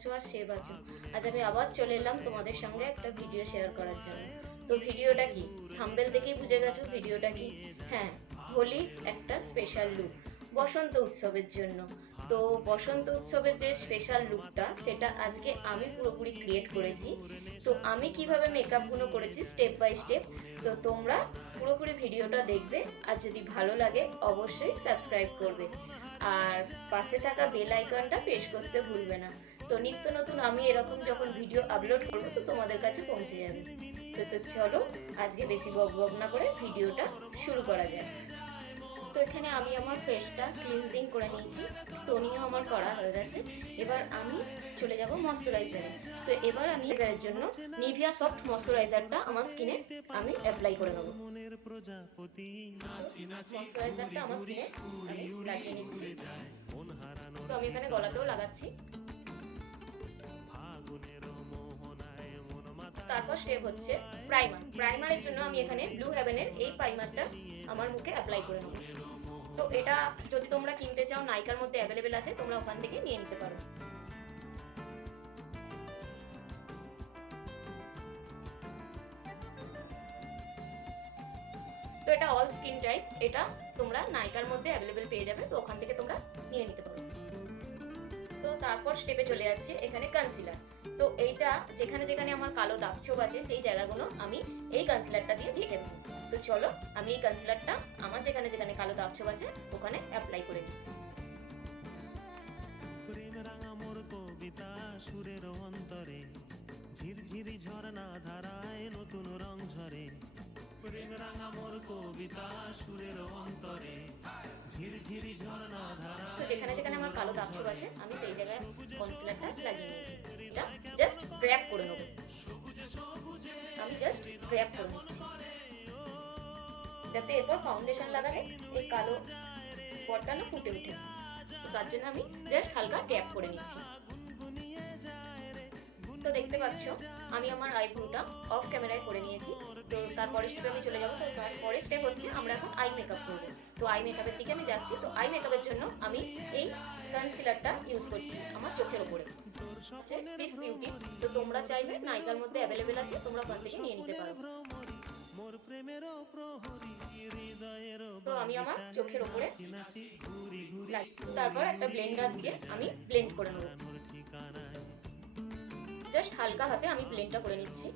আছো আর সে বাঁচো। আজ আমি আবার চলে এলাম তোমাদের সঙ্গে একটা ভিডিও শেয়ার করার জন্য। তো ভিডিওটা কি, থাম্বনেল দেখেই বুঝে গেছো ভিডিওটা কি। হ্যাঁ, হোলির একটা স্পেশাল লুক বসন্ত উৎসবের জন্য। তো বসন্ত উৎসবের যে স্পেশাল লুকটা সেটা আজকে আমি পুরোপুরি ক্রিয়েট করেছি। তো আমি কিভাবে মেকআপগুলো করেছি স্টেপ বাই স্টেপ, তো তোমরা পুরোপুরি ভিডিওটা দেখবে। আর যদি ভালো লাগে অবশ্যই সাবস্ক্রাইব করবে, আর পাশে থাকা বেল আইকনটা প্রেস করতে ভুলবে না। তো নিত্য নতুন আমি এরকম যখন ভিডিও আপলোড করবো তো তোমাদের কাছে পৌঁছে যাবে। তো চলো আজকে বেশি বক বক না করে ভিডিওটা শুরু করা যায়। তো এখানে আমি আমার ফেসটা ক্লিনজিং করে নিয়েছি, টোনিংও আমার করা হয়ে গেছে। এবার আমি চলে যাব ময়শ্চারাইজারে। তো এবার আমি এর জন্য নিভিয়া সফট ময়শ্চারাইজারটা আমার স্কিনে আমি অ্যাপ্লাই করে নেবো। ময়শ্চারাইজারটা আমার স্কিনে আমি লাগিয়ে নিচ্ছি। তো আমি এখানে গলাতেও লাগাচ্ছি। তারপর স্টেপ হচ্ছে প্রাইমার। প্রাইমারের জন্য আমি এখানে ব্লু হেভেনের এই প্রাইমারটা আমার মুখে অ্যাপ্লাই করে নেবো। তো এটা যদি তোমরা কিনতে চাও নাইকার মধ্যে অ্যাভেলেবেল আছে, তোমরা ওখান থেকে নিয়ে নিতে পারো। তো এটা অল স্কিন টাইপ, এটা তোমরা নাইকার মধ্যে অ্যাভেলেবেল পেয়ে যাবে, তো ওখান থেকে তোমরা নিয়ে নিতে পারো। তো তারপর স্টেপে চলে যাচ্ছে এখানে কনসিলার। তো এইটা যেখানে যেখানে আমার কালো দাগ ছোপ আছে সেই জায়গাগুলো আমি এই কনসিলারটা দিয়ে ঢেকে দেবো। তো চলো আমি এই কনসিলারটা আমার যেখানে যেখানে কালো দাগ ছোপ আছে ওখানে অ্যাপ্লাই করে দিই। সুরের অন্তরে ঝিরঝিরি ঝরনা ধারায় নতুন রং ঝরে, প্রেম রাঙা মোর কবিতা সুরের অন্তরে ঝিরঝিরি ঝরনা ধারায়। তো যেখানে যেখানে আমার কালো দাগ ছোপ আছে আমি সেই জায়গায় কনসিলারটা লাগিয়ে নিয়েছি। এটা জাস্ট গ্র্যাব করে নেব, আমি জাস্ট গ্র্যাব করে নিচ্ছি, যাতে এরপর ফাউন্ডেশন লাগালে এই কালো স্পটটা না ফুটে ওঠে। তো তার জন্য আমি জাস্ট হালকা ট্যাপ করে নিচ্ছি। তো দেখতে পাচ্ছ আমি আমার আইব্রোটা অফ ক্যামেরায় করে নিয়েছি। তো তারপরে স্টেপে আমি চলে যাবো। তো তারপরে স্টেপ হচ্ছে আমরা এখন আই মেকআপ করবো। তো আই মেকআপের দিকে আমি যাচ্ছি। তো আই মেকআপের জন্য আমি এই কনসিলারটা ইউজ করছি আমার চোখের ওপরে, হচ্ছে পিস বিউটি। তো তোমরা চাইলে নাইকার মধ্যে অ্যাভেলেবেল আছে, তোমরা ওখান থেকে নিয়ে নিতে পারো। তো আমি আমার চোখের ওপরে তারপর একটা ব্লেন্ডার দিয়ে আমি ব্লেন্ড করে নেবো। জাস্ট হালকা হাতে আমি ব্লেন্ডটা করে নিচ্ছি।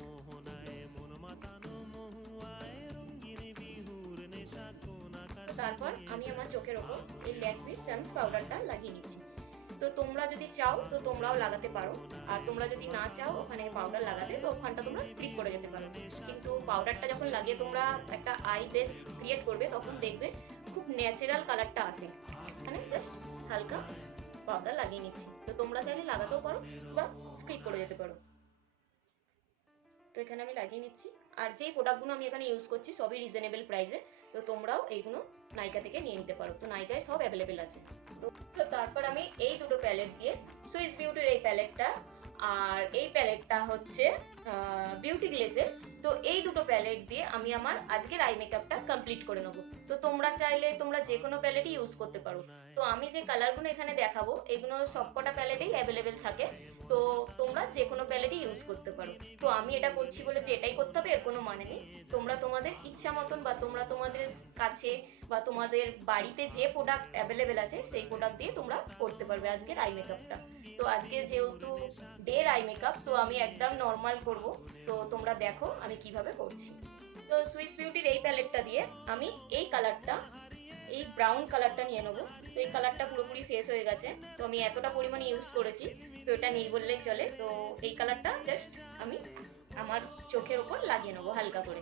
তারপর আমি আমার চোখের ওপর এই ল্যাকমির সানস পাউডারটা লাগিয়ে নিচ্ছি। তো তোমরা যদি চাও তো তোমরাও লাগাতে পারো, আর তোমরা যদি না চাও ওখানে পাউডার লাগাতে তো ওখানটা তোমরা স্কিপ করে যেতে পারো। কিন্তু পাউডারটা যখন লাগিয়ে তোমরা একটা আই বেস ক্রিয়েট করবে তখন দেখবে খুব ন্যাচারাল কালারটা আসে। এখানে জাস্ট হালকা পাউডার লাগিয়ে নিচ্ছি। তো তোমরা চাইলে লাগাতেও পারো বা স্কিপ করে যেতে পারো। তো এখানে আমি লাগিয়ে নিচ্ছি। আর যেই প্রোডাক্টগুলো আমি এখানে ইউজ করছি সবই রিজনেবল প্রাইসে, তো তোমরাও এইগুলো নাইকা থেকে নিয়ে নিতে পারো। তো নাইকায় সব অ্যাভেলেবেল আছে। তো তারপর আমি এই দুটো প্যালেট দিয়ে, সুইস বিউটির এই প্যালেটটা আর এই প্যালেটটা হচ্ছে বিউটি গ্লেসের, তো এই দুটো প্যালেট দিয়ে আমি আমার আজকের আই মেকআপটা কমপ্লিট করে নেবো। তো তোমরা চাইলে তোমরা যে কোনো প্যালেটই ইউজ করতে পারো। তো আমি যে কালারগুলো এখানে দেখাবো এগুলো সবকটা প্যালেটেই অ্যাভেলেবেল থাকে, তো তোমরা যে কোনো প্যালেটই ইউজ করতে পারো। তো আমি এটা করছি বলে যে এটাই করতে হবে এর কোনো মানে নেই। তোমরা তোমাদের ইচ্ছা মতন বা তোমরা তোমাদের কাছে বা তোমাদের বাড়িতে যে প্রোডাক্ট অ্যাভেলেবেল আছে সেই প্রোডাক্ট দিয়ে তোমরা করতে পারবে আজকের আই মেকআপটা। তো আজকে যেহেতু ডের আই মেকআপ তো আমি একদম নর্মাল করব, তো তোমরা দেখো আমি কিভাবে করছি। তো সুইস বিউটির এই প্যালেটটা দিয়ে আমি এই কালারটা, এই ব্রাউন কালারটা নিয়ে নেবো। তো এই কালারটা পুরোপুরি শেষ হয়ে গেছে, তো আমি এতটা পরিমাণে ইউজ করেছি তো এটা নেই বললেই চলে। তো এই কালারটা জাস্ট আমি আমার চোখের ওপর লাগিয়ে নেবো হালকা করে।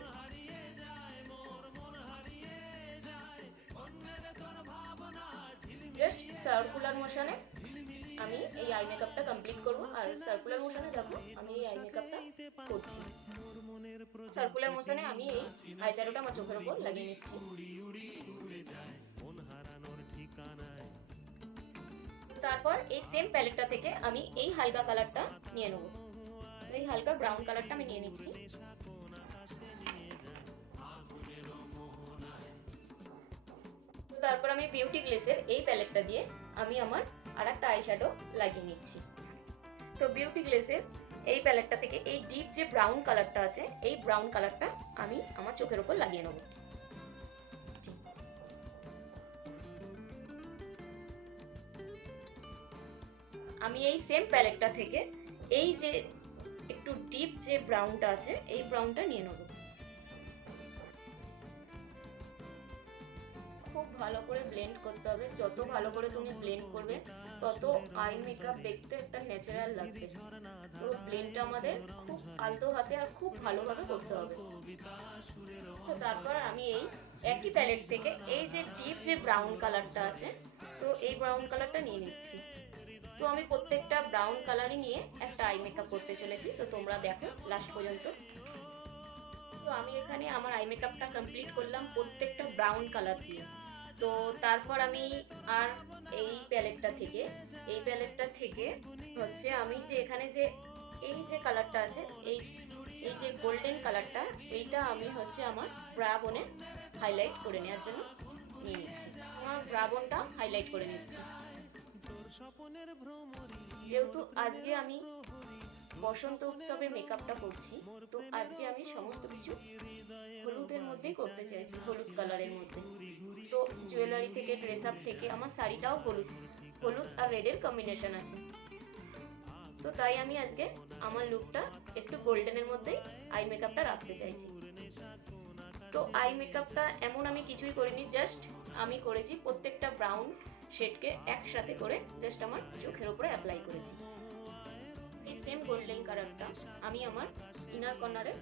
জাস্ট সার্কুলার মোশনে আমি এই আই মেকআপটা কমপ্লিট করবো। আর সার্কুলার মোশনে দেখো আমি এই আই মেকআপটা করছি। সার্কুলার মোশনে আমি এই আইশ্যাডোটা আমার চোখের ওপর লাগিয়ে নিচ্ছি। তারপর এই সেম প্যালেটটা থেকে আমি এই হালকা কালারটা নিয়ে নেবো, এই হালকা ব্রাউন কালারটা আমি নিয়ে নিচ্ছি। তারপর আমি বিউটি গ্লেসের এই প্যালেটটা দিয়ে আমি আমার আরেকটা আইশ্যাডো লাগিয়ে নিচ্ছি। তো তো বিউটি গ্লেসের এই প্যালেটটা থেকে এই ডিপ যে ব্রাউন কালারটা আছে, এই ব্রাউন কালারটা আমি আমার চোখের উপর লাগিয়ে নেব। আমি এই সেম প্যালেটটা থেকে এই যে একটু ডিপ যে ব্রাউনটা আছে, এই ব্রাউনটা নিয়ে নেব। খুব ভালো করে ব্লেন্ড করতে হবে। যত ভালো করে তুমি ব্লেন্ড করবে তত আই মেকআপ দেখতে একটা ন্যাচারাল লাগবে। তো ব্লেন্ডটা আমাদের খুব আলতো হাতে আর খুব ভালোভাবে করতে হবে। তো তারপর আমি এই একই প্যালেট থেকে এই যে ডিপ যে ব্রাউন কালারটা আছে, তো এই ব্রাউন কালারটা নিয়ে নিচ্ছি। তো আমি প্রত্যেকটা ব্রাউন কালারই নিয়ে একটা আই মেকআপ করতে চলেছি। তো তোমরা দেখো লাস্ট পর্যন্ত। তো আমি এখানে আমার আই মেকআপটা কমপ্লিট করলাম প্রত্যেকটা ব্রাউন কালার দিয়ে। তো তারপর আমি আর এই প্যালেটটা থেকে হচ্ছে আমি যে এখানে যে এই যে কালারটা আছে, এই এই যে গোল্ডেন কালারটা, এইটা আমি হচ্ছে আমার ব্রা বোনে হাইলাইট করে নেওয়ার জন্য নিয়ে নিচ্ছি। আমার ব্রা বোনটা হাইলাইট করে নিচ্ছি। যেহেতু আজকে আমি বসন্ত উৎসবের মেকআপটা করছি, তো আজকে আমি সমস্ত কিছু হলুদের মধ্যেই করতে চাইছি, হলুদ কালারের মধ্যে। তো জুয়েলারি থেকে, ড্রেস আপ থেকে, আমার শাড়িটাও হলুদ আর রেডের কম্বিনেশন আছে। তো তাই আমি আজকে আমার লুকটা একটু গোল্ডেনের মধ্যেই আই মেকআপটা রাখতে চাইছি। তো আই মেকআপটা এমন আমি কিছুই করিনি, জাস্ট আমি করেছি প্রত্যেকটা ব্রাউন শেডকে একসাথে করে জাস্ট আমার চোখের উপরে অ্যাপ্লাই করেছি। এই সেম গোল্ডেন কালারটা আমি আমার ইনার কর্নারে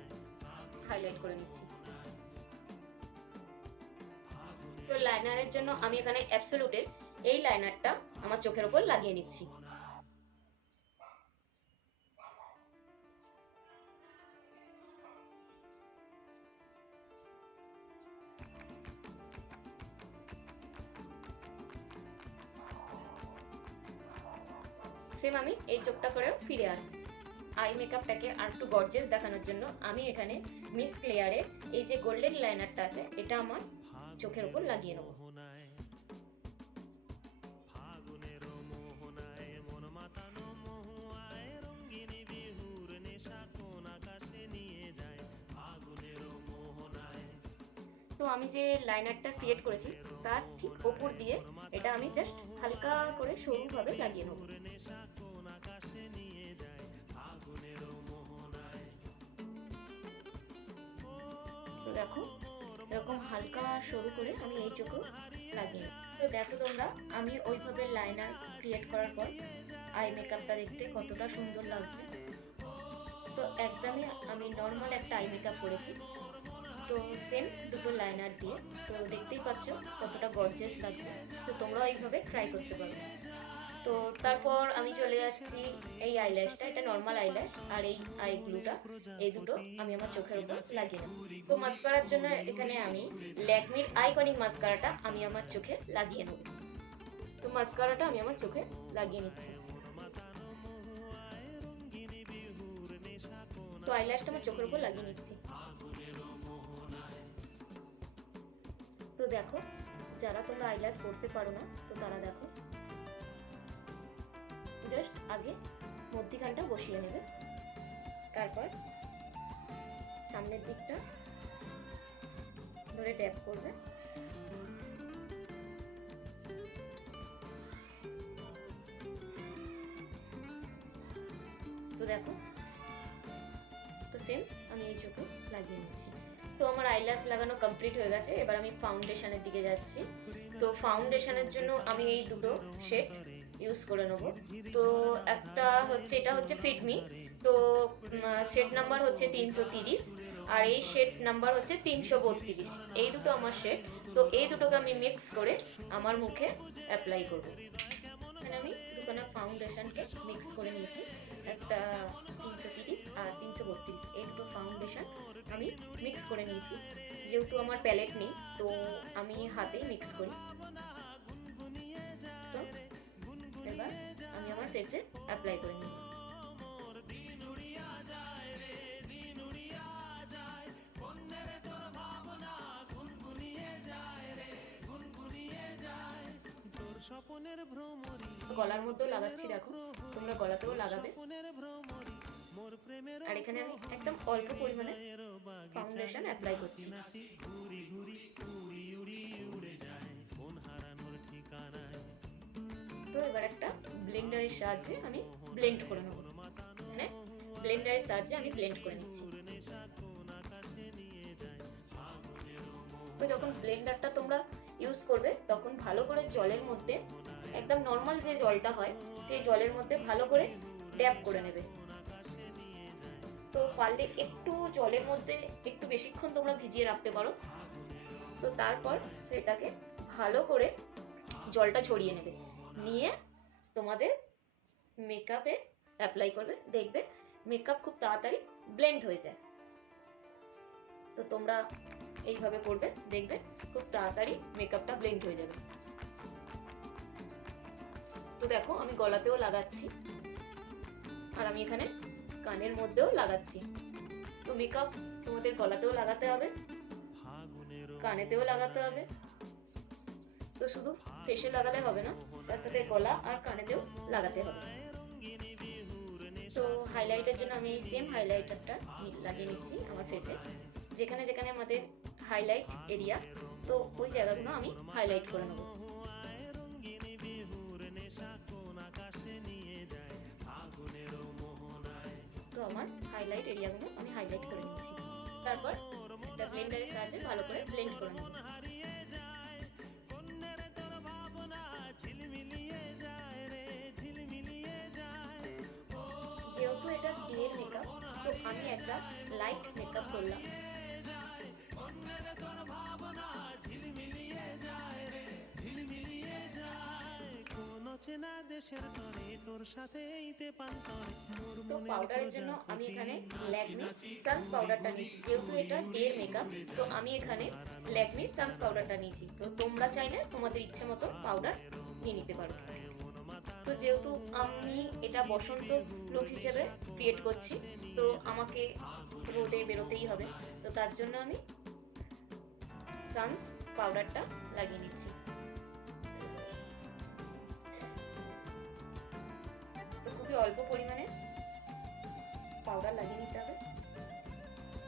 হাইলাইট করে নিচ্ছি। তো লাইনারের জন্য আমি এখানে অ্যাবসোলুটের এই লাইনারটা আমার চোখের উপর লাগিয়ে নিচ্ছি। সেম আমি এই চোখটা করেও ফিরে আসি। আই মেকআপটাকে আর একটু গর্জিয়াস দেখানোর জন্য আমি এখানে মিস ক্লিয়ারের এই যে গোল্ডেন লাইনারটা আছে, এটা আমার চোখের উপর লাগিয়ে নেব। তো আমি যে লাইনারটা ক্রিয়েট করেছি তার ঠিক ওপর দিয়ে এটা আমি জাস্ট হালকা করে সরুভাবে লাগিয়ে নেব। তো দেখো এরকম হালকা সরু করে আমি এই চোখেও লাগিয়ে নেব। তো দেখো তোমরা, আমি ওইভাবে লাইনার ক্রিয়েট করার পর আই মেকআপটা দেখতে কতটা সুন্দর লাগছে। তো একদমই আমি নর্মাল একটা আই মেকআপ করেছি, তো সেম দুটো লাইনার দিয়ে। তো দেখতেই পাচ্ছ কতটা গর্জিয়াস লাগছে। তো তোমরাও এইভাবে ট্রাই করতে পারো। তো তারপর আমি চলে যাচ্ছি এই আইল্যাশটা, এটা নর্মাল আইল্যাশ, আর এই আই গ্লুটা, এই দুটো আমি আমার চোখের উপর লাগিয়ে নেব। তো মাস্কারার জন্য এখানে আমি ল্যাকমির আইকনিক মাস্কারাটা আমি আমার চোখে লাগিয়ে নেব। তো মাস্কারাটা আমি আমার চোখে লাগিয়ে নিচ্ছি। তো আইল্যাশটা আমার চোখের উপর লাগিয়ে নিচ্ছি। তো দেখো, যারা তোমরা আইল্যাশ করতে পারো না, তো তারা দেখো জাস্ট আগে মধ্যিখানটা বসিয়ে নেবে, তারপর সামনের দিকটা ধরে ট্যাপ করবে। তো দেখো, তো সেম আমি এই চোখে লাগিয়ে নিচ্ছি। তো আমার আইল্যাশ লাগানো কমপ্লিট হয়ে গেছে। এবার আমি ফাউন্ডেশনের দিকে যাচ্ছি। তো ফাউন্ডেশনের জন্য আমি এই দুটো শেড ইউজ করে নেব। তো একটা হচ্ছে, এটা হচ্ছে ফিটমি, তো শেড নাম্বার হচ্ছে 330, আর এই শেড নাম্বার হচ্ছে 332। এই দুটো আমার শেড। তো এই দুটোকে আমি মিক্স করে আমার মুখে অ্যাপ্লাই করব। এখানে আমি দুখানা ফাউন্ডেশনকে মিক্স করে নিয়েছি, একটা 330 আর 332, এই দুটো ফাউন্ডেশন আমি মিক্স করে নিয়েছি। যেহেতু আমার প্যালেট নেই, তো আমি হাতেই মিক্স করি। তো এবার আমি আমার ফেসে অ্যাপ্লাই করে নিই। গলার মধ্যেও লাগাচ্ছি, দেখো তোমরা গলাতেও লাগাবে। আর এখানে আমি একদম অল্প পরিমাণে ফাউন্ডেশন অ্যাপ্লাই করছি। তো এবার একটা ব্লেন্ডারের সাহায্যে আমি ব্লেন্ড করে নেব, মানে ব্লেন্ডারের সাহায্যে আমি ব্লেন্ড করে নিচ্ছি। তো যখন ব্লেন্ডারটা তোমরা ইউজ করবে তখন ভালো করে জলের মধ্যে, একদম নর্মাল যে জলটা হয় সেই জলের মধ্যে ভালো করে ট্যাপ করে নেবে। তো পারলে একটু জলের মধ্যে একটু বেশিক্ষণ তোমরা ভিজিয়ে রাখতে পারো। তো তারপর সেটাকে ভালো করে জলটা ছড়িয়ে নেবে, নিয়ে তোমাদের মেকআপে অ্যাপ্লাই করবে, দেখবে মেকআপ খুব তাড়াতাড়ি ব্লেন্ড হয়ে যায়। তো তোমরা এইভাবে করবে, দেখবে খুব তাড়াতাড়ি মেকআপটা ব্লেন্ড হয়ে যাবে। তো দেখো আমি গলাতেও লাগাচ্ছি, আর আমি এখানে কানের মধ্যেও লাগাচ্ছি। তো মেকআপ তোমাদের গলাতেও লাগাতে হবে, কানেতেও লাগাতে হবে। তো শুধু ফেসে লাগালে হবে না, তার সাথে গলা আর কানেতেও লাগাতে হবে। তো হাইলাইটের জন্য আমি এই সেম হাইলাইটারটা লাগিয়ে নিচ্ছি আমার ফেসে, যেখানে যেখানে আমাদের হাইলাইট এরিয়া, তো ওই জায়গাগুলো আমি হাইলাইট করে নেব। তো আমার হাইলাইট এরিয়াগুলো আমি হাইলাইট করে নিচ্ছি। তারপর একটা ব্লেন্ডারের সাহায্যে ভালো করে ব্লেন্ড করে নেব। যেহেতু এটা ডের মেকআপ, তো আমি একটা লাইট মেকআপ করলাম। তো পাউডারের জন্য আমি এখানে ল্যাকমি সানস পাউডারটা নিয়েছি, যেহেতু এটা ডের মেকআপ তো আমি এখানে ল্যাকমি সানস পাউডারটা নিয়েছি। তো তোমরা চাইলে তোমাদের ইচ্ছে মতো পাউডার নিয়ে নিতে পারো। তো যেহেতু আমি এটা বসন্ত লুক হিসেবে ক্রিয়েট করছি, তো আমাকে রোদে বেরোতেই হবে, তো তার জন্য আমি সানস পাউডারটা লাগিয়ে নিচ্ছি। তো খুবই অল্প পরিমাণে পাউডার লাগিয়ে নিতে হবে।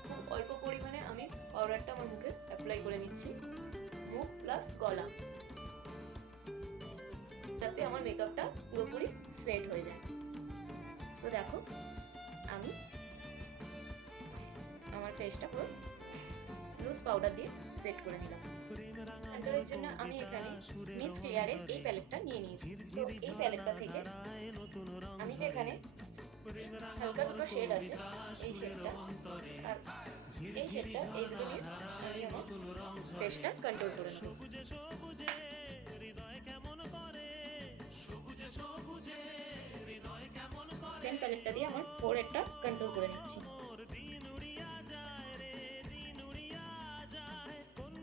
খুব অল্প পরিমাণে আমি পাউডারটা আমার মুখে অ্যাপ্লাই করে নিচ্ছি, মুখ প্লাস গলা, যাতে আমার মেকআপটা পুরোপুরি সেট হয়ে যায়। তো দেখো আমি আমার ফেসটা পুরো লুজ পাউডার দিয়ে সেট করে নিলাম। কন্ট্রোলের জন্য আমি এখানে মিস ক্লিয়ারের এই প্যালেটটা নিয়ে নিয়েছি। তো এই প্যালেটটা থেকে আমি যে এখানে হালকা দুটো শেড আছে, এই শেডটা আর এই শেডটা, এই দুটো নিয়ে আমি আমার ফেসটা কন্ট্রোল করে নেব। সেম প্যালেটটা দিয়ে আমার ফোরহেডটা কন্ট্রোল করে নিচ্ছি।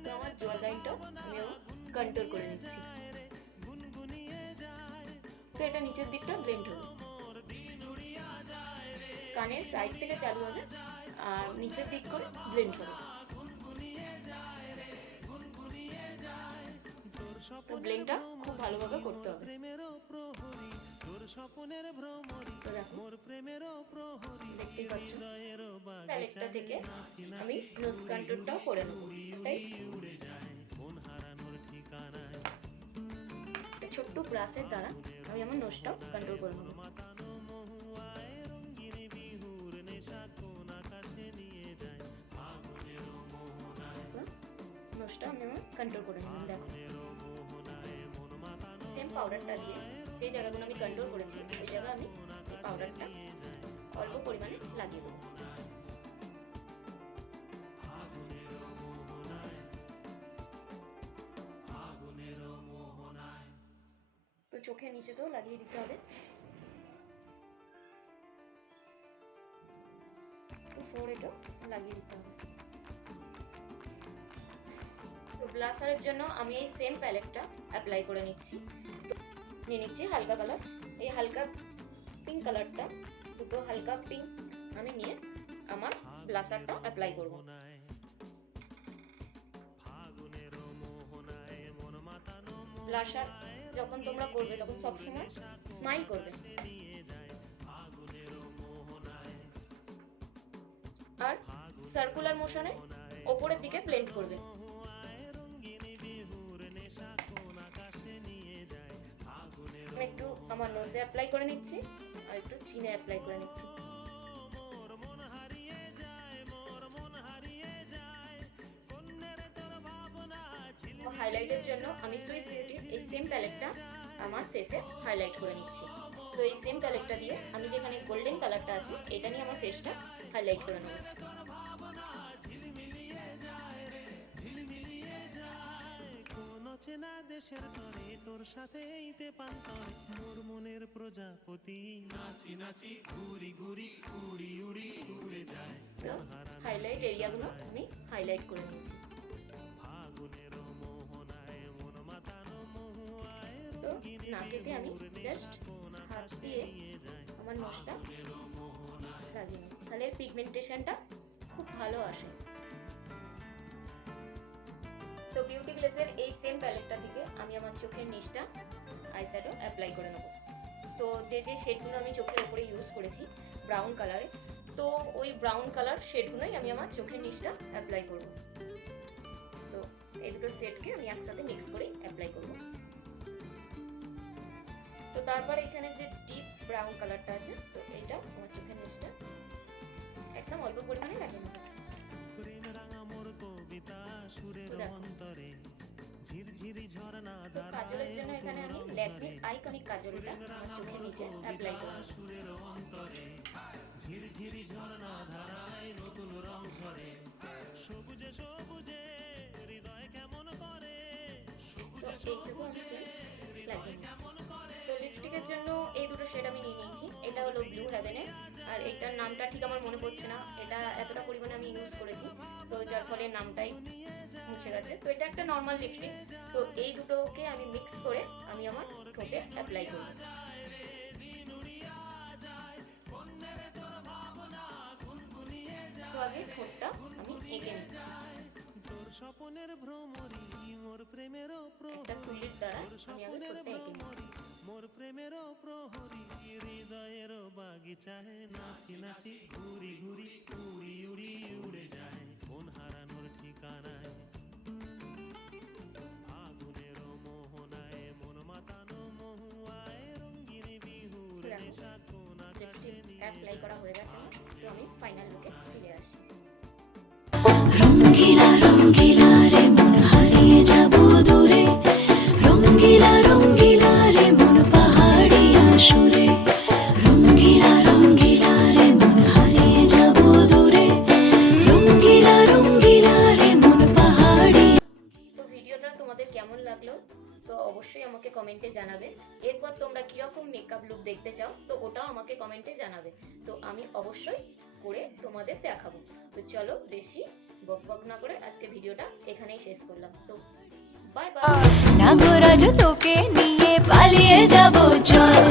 তো আমার জল লাইনটাও আমিও কন্ট্রোল করে নিচ্ছি। তো এটা নিচের দিকটা ব্লেন্ড হবে, কানের সাইড থেকে চালু হবে আর নিচের দিক করে ব্লেন্ড হবে। তো ব্লেন্ডটা খুব ভালোভাবে করতে হবে। তো দেখো দেখতেই পাচ্ছ, প্যালেটটা থেকে আমি নোজ কন্ট্রোলটাও করে নেব। ছোট্ট ব্রাশের দ্বারা আমি আমার নোজটাও কন্ট্রোল করে নেব। নোজটা আমি আমার কন্ট্রোল করে নিলাম। দেখো সেম পাউডারটা দিয়ে যে জায়গাগুলো আমি কন্ট্রোল করেছি ওই জায়গায় আমি পাউডারটা অল্প পরিমাণে লাগিয়ে দেবো। তো চোখের নিচেতেও লাগিয়ে দিতে হবে। তো ফোরহেডও লাগিয়ে দিতে হবে। তো ব্লাশারের জন্য আমি এই সেম প্যালেটটা অ্যাপ্লাই করে নিচ্ছি। নিয়ে নিচ্ছি হালকা কালার, এই হালকা পিঙ্ক কালারটা, দুটো হালকা পিঙ্ক আমি নিয়ে আমার ব্লাশারটা অ্যাপ্লাই করব। ব্লাশার যখন তোমরা করবে তখন সবসময় স্মাইল করবে আর সার্কুলার মোশনে ওপরের দিকে ব্লেন্ড করবে। আমি একটু আমার নোজে অ্যাপ্লাই করে নিচ্ছি আর একটু চিনে অ্যাপ্লাই করে নিচ্ছি। হাইলাইটের জন্য আমি সুইস বিউটির এই সেম প্যালেটটা আমার ফেসে হাইলাইট করে নিচ্ছি। তো এই সেম প্যালেটটা দিয়ে আমি যেখানে গোল্ডেন কালারটা আছে এটা নিয়ে আমার ফেসটা হাইলাইট করে নেব। চেনা দেশের তরে তোর সাথেইতে পান্তরে মোর মনের প্রজাপতি নাচি নাচি ঘুরি ঘুরি উড়ি উড়ি উড়ে যায়। হাইলাইট এরিয়াগুলো আমি হাইলাইট করে নিয়েছি। তো নাকেতে আমি জাস্ট হাত দিয়ে আমার নখটা লাগিয়ে নিই, তাহলে পিগমেন্টেশনটা খুব ভালো আসে। তো বিউটি গ্লেসের এই সেম প্যালেটটা থেকে আমি আমার চোখের নিচটা আইশ্যাডো অ্যাপ্লাই করে নেব। তো যে যে শেডগুলো আমি চোখের উপরে ইউজ করেছি ব্রাউন কালারে, তো ওই ব্রাউন কালার শেডগুলোই আমি আমার চোখের নিচটা অ্যাপ্লাই করব। তো এই দুটো শেডকে আমি একসাথে মিক্স করে অ্যাপ্লাই করব। তো তারপর এখানে যে ডিপ ব্রাউন কালারটা আছে, তো এইটা আমার চোখের নিচটা একদম অল্প পরিমাণে লাগিয়ে নেব। কাজলের জন্য এখানে আমি ল্যাকমি আইকনিক কাজলটা আমার চোখের নিচে অ্যাপ্লাই করব। ঝিরঝিরি ঝরনা ধারায় নতুন রং ঝরে সবুজে সবুজে হৃদয় কেমন করে এইটুকু আমি লাগিয়ে নিচ্ছি। তো লিপস্টিকের জন্য এই দুটো শেড আমি নিয়ে নিয়েছি। এটা হলো ব্লু হেভেনের, আর এটার নামটা ঠিক আমার মনে পড়ছে না, এটা এতটা পরিমাণে আমি ইউজ করেছি তো যার ফলে নামটাই মুছে গেছে। তো এটা একটা নর্মাল লিপস্টিক। তো এই দুটোকে আমি মিক্স করে আমি আমার ঠোঁটে অ্যাপ্লাই করব। তো আগে ঠোঁটটা আমি এঁকে নিচ্ছি একটা তুলির দ্বারা। আমি আগে ঠোঁটটা এঁকে নিচ্ছি। মোর প্রেমের প্রহরী হৃদয়ের বাগিচায় নাচি নাচি ঘুরি ঘুরি উড়ি উড়ি উড়ে যায় কোন হারানোর ঠিকানায় ফাগুনের মোহনায় মন মাতানো মহুয়ায় রঙিন বিহুর নেশা কোন আকাশে অ্যাপ্লাই করা হয়ে গেছে। তো আমি ফাইনাল লুকে ফিরে আসছি। রঙ্গিলা রঙ্গিলা রে মন হারিয়ে যাব দূরে, রঙ্গিলা রঙ্গিলা রে মন পাহাড়ি আসুরে, রঙ্গিলা রঙ্গিলা রে মন হারিয়ে যাব দূরে, রঙ্গিলা রঙ্গিলা রে মন পাহাড়ি। তো ভিডিওটা তোমাদের কেমন লাগলো তো অবশ্যই আমাকে কমেন্টে জানাবে। এরপর তোমরা কিরকম মেকআপ লুক দেখতে চাও তো ওটাও আমাকে কমেন্টে জানাবে। তো আমি অবশ্যই করে তোমাদের দেখাবো। তো চলো বেশি বকবক না করে আজকে ভিডিওটা এখানেই শেষ করলাম। তো বাই বাই। নাগরাজ তোকে নিয়ে পালিয়ে যাব চল।